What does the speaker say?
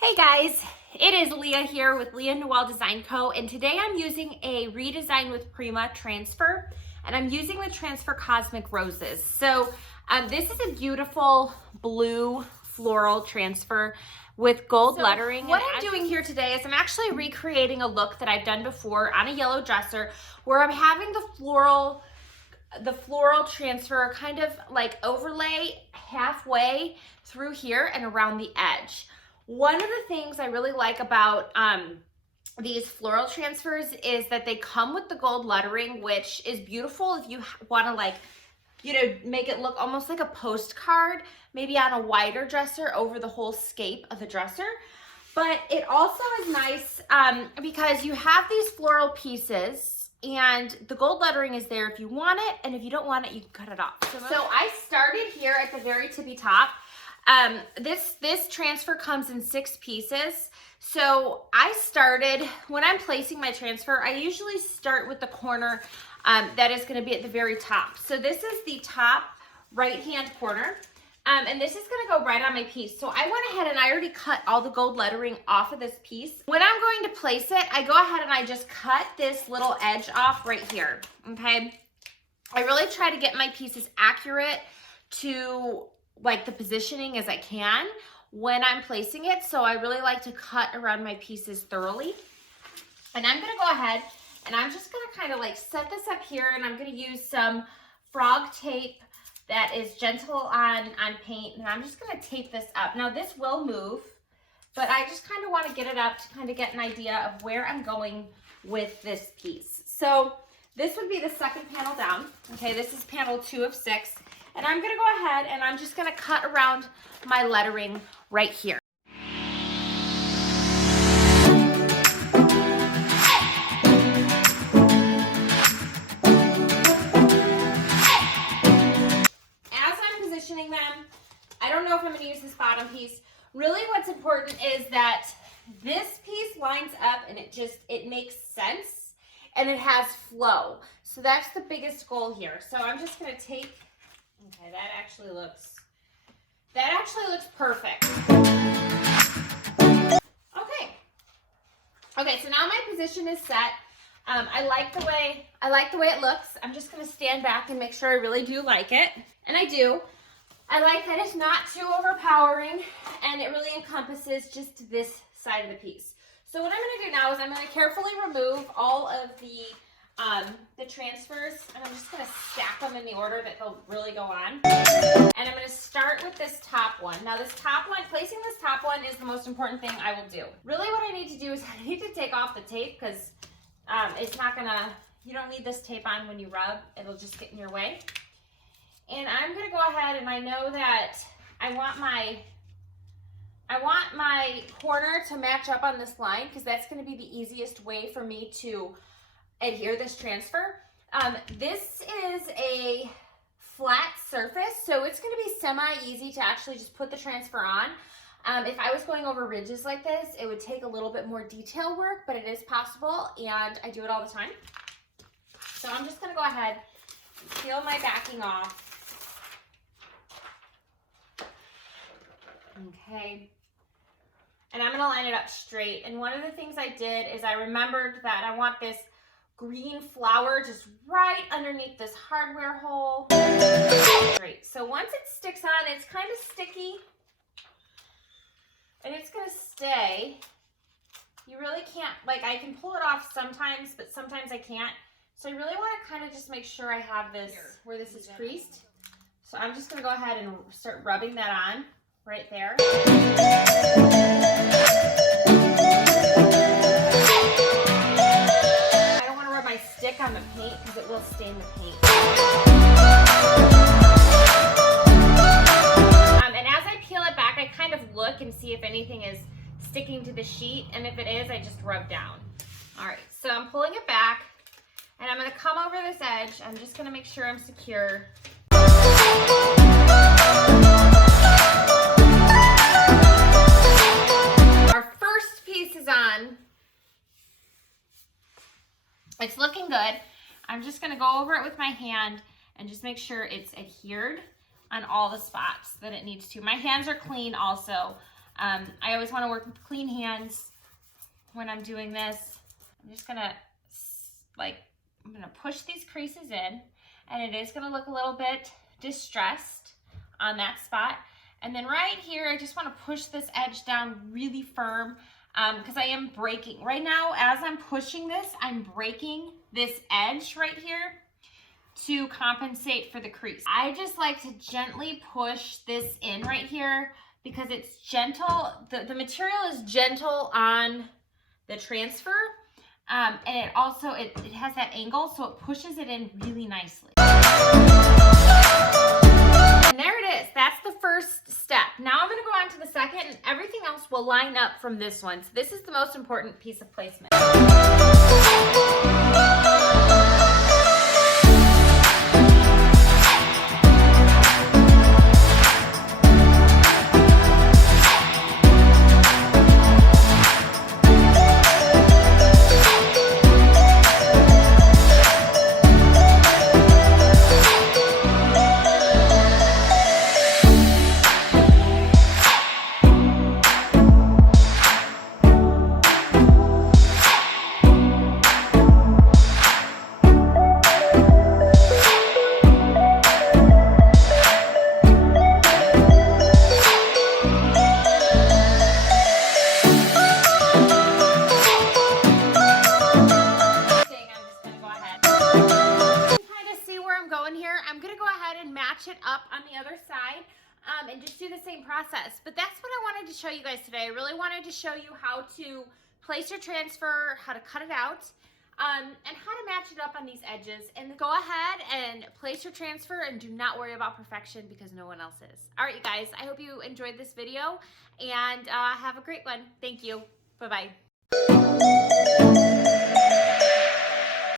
Hey guys, it is Leah here with Leah Noell Design Co. And today I'm using a Re-designed with Prima transfer, and I'm using the Transfer Cosmic Roses. So this is a beautiful blue floral transfer with gold lettering. What I'm doing here today is I'm actually recreating a look that I've done before on a yellow dresser where I'm having the floral transfer kind of like overlay halfway through here and around the edge. One of the things I really like about these floral transfers is that they come with the gold lettering, which is beautiful if you want to, like, you know, make it look almost like a postcard, maybe on a wider dresser over the whole scape of the dresser. But it also is nice because you have these floral pieces and the gold lettering is there if you want it, and if you don't want it, you can cut it off. So I started here at the very tippy top. This transfer comes in 6 pieces. So I started, when I'm placing my transfer, I usually start with the corner that is going to be at the very top. So this is the top right-hand corner. And this is going to go right on my piece. So I went ahead and I already cut all the gold lettering off of this piece. When I'm going to place it, I go ahead and I just cut this little edge off right here, okay? I really try to get my pieces accurate to like the positioning as I can when I'm placing it. So I really like to cut around my pieces thoroughly. And I'm going to go ahead and I'm just going to kind of like set this up here, and I'm going to use some frog tape that is gentle on paint, and I'm just going to tape this up. Now this will move, but I just kind of want to get it up to kind of get an idea of where I'm going with this piece. So this would be the second panel down. Okay, this is panel 2 of 6. And I'm going to go ahead and I'm just going to cut around my lettering right here. As I'm positioning them, I don't know if I'm going to use this bottom piece. Really what's important is that this piece lines up and it makes sense and it has flow. So that's the biggest goal here. So I'm just going to take... Okay, that actually looks perfect. Okay, so now my position is set. I like the way it looks. I'm just going to stand back and make sure I really do like it. And I do. I like that it's not too overpowering, and it really encompasses just this side of the piece. So what I'm going to do now is I'm going to carefully remove all of the transfers, and I'm just going to stack them in the order that they'll really go on. And I'm going to start with this top one. Now this top one, placing this top one is the most important thing I will do. Really what I need to do is I need to take off the tape because it's not going to, you don't need this tape on when you rub. It'll just get in your way. And I'm going to go ahead, and I know that I want my corner to match up on this line because that's going to be the easiest way for me to adhere this transfer. This is a flat surface, so it's going to be semi-easy to actually just put the transfer on. If I was going over ridges like this, it would take a little bit more detail work, but it is possible, and I do it all the time. So I'm just going to go ahead and peel my backing off. Okay. And I'm going to line it up straight. And one of the things I did is I remembered that I want this green flower just right underneath this hardware hole. Great. So once it sticks on, it's kind of sticky and it's going to stay. You really can't, like, I can pull it off sometimes, but sometimes I can't. So I really want to kind of just make sure I have this where this is creased. So I'm just going to go ahead and start rubbing that on right there. Stick on the paint because it will stain the paint. And as I peel it back, I kind of look and see if anything is sticking to the sheet, and if it is, I just rub down. All right, so I'm pulling it back, and I'm going to come over this edge. I'm just going to make sure I'm secure. Our first piece is on. It's looking good. I'm just going to go over it with my hand and just make sure it's adhered on all the spots that it needs to. My hands are clean also. I always want to work with clean hands when I'm doing this. I'm just gonna I'm gonna push these creases in, and it is gonna look a little bit distressed on that spot. And then right here, I just wanna push this edge down really firm because I am breaking. Right now, as I'm pushing this, I'm breaking this edge right here to compensate for the crease. I just like to gently push this in right here because it's gentle. The material is gentle on the transfer, and it also, it has that angle, so it pushes it in really nicely. And there it is. That's the first step. Now I'm going to go on to the second, and everything else will line up from this one. So this is the most important piece of placement. It up on the other side and just do the same process. But that's what I wanted to show you guys today. I really wanted to show you how to place your transfer, how to cut it out, and how to match it up on these edges. And go ahead and place your transfer and do not worry about perfection because no one else is. All right, you guys, I hope you enjoyed this video and have a great one. Thank you. Bye-bye.